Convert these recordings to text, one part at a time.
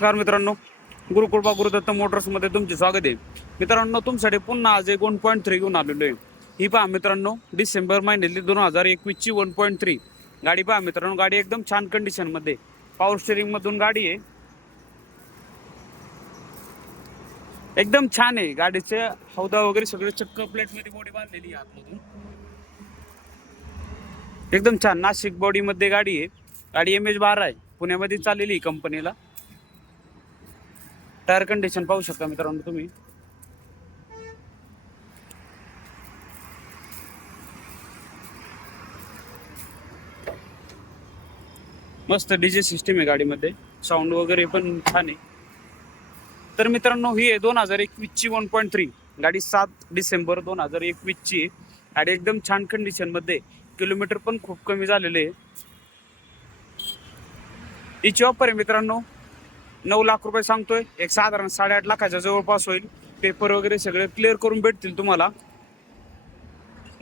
नमस्कार मित्रांनो गुरुकृपा गुरुदत्त मोटर्समध्ये तुमचे स्वागत आहे. मित्रांनो तुमच्यासाठी पुन्हा आज एक वन पॉईंट थ्री घेऊन आलेलो आहे. ही पहा मित्रांनो डिसेंबर महिन्यातली दोन हजार एकवीसची वन पॉईंट थ्री गाडी पहा मित्रांनो गाडी एकदम छान कंडिशनमध्ये पॉवर स्टेरिंगमधून गाडी आहे. एकदम छान आहे. गाडीचे हौदा वगैरे सगळे चक्क प्लेटमध्ये बॉडी बांधलेली आहे आतमधून. एकदम छान. नाशिक बॉडीमध्ये गाडी आहे. गाडी एम एच बारा आहे. पुण्यामध्ये चाललेली आहे कंपनीला टायर कंडिशन पाहू शकता मित्रांनो तुम्ही. मस्त डीजे सिस्टीम आहे गाडीमध्ये. साऊंड वगैरे पण छान आहे. तर मित्रांनो ही आहे दोन हजार एकवीसची वन पॉईंट थ्री गाडी सात डिसेंबर दोन हजार एकवीसची आहे. गाडी एकदम छान कंडिशनमध्ये किलोमीटर पण खूप कमी झालेले आहे. हिची ऑफर आहे मित्रांनो. नऊ लाख रुपये सांगतोय. एक साधारण साडेआठ लाखाच्या जवळपास होईल. पेपर वगैरे सगळे क्लिअर करून भेटतील तुम्हाला.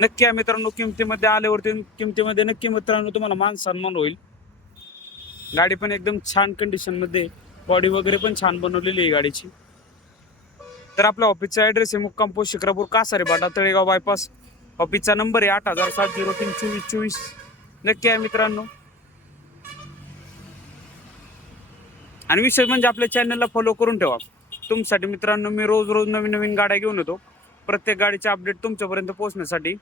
नक्की आहे मित्रांनो किमतीमध्ये आल्यावरती किमतीमध्ये नक्की मित्रांनो तुम्हाला मान सन्मान होईल. गाडी पण एकदम छान कंडिशनमध्ये बॉडी वगैरे पण छान बनवलेली आहे गाडीची. तर आपल्या ऑफिसचा ॲड्रेस आहे मुक्काम post Shikrapur Kasare Bata Talegaon bypass ऑफिसचा नंबर आहे आठ हजार सात झिरो तीन चोवीस चोवीस. नक्की आहे मित्रांनो. आणि विशेष म्हणजे आपल्या चॅनलला फॉलो करून ठेवा. तुमच्यासाठी मित्रांनो मी रोज रोज नवीन नवीन गाड्या घेऊन येतो. प्रत्येक गाडीचे अपडेट तुमच्यापर्यंत पोहोचण्यासाठी.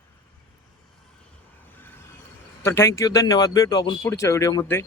तर थँक्यू धन्यवाद. भेटू आपण पुढच्या व्हिडिओमध्ये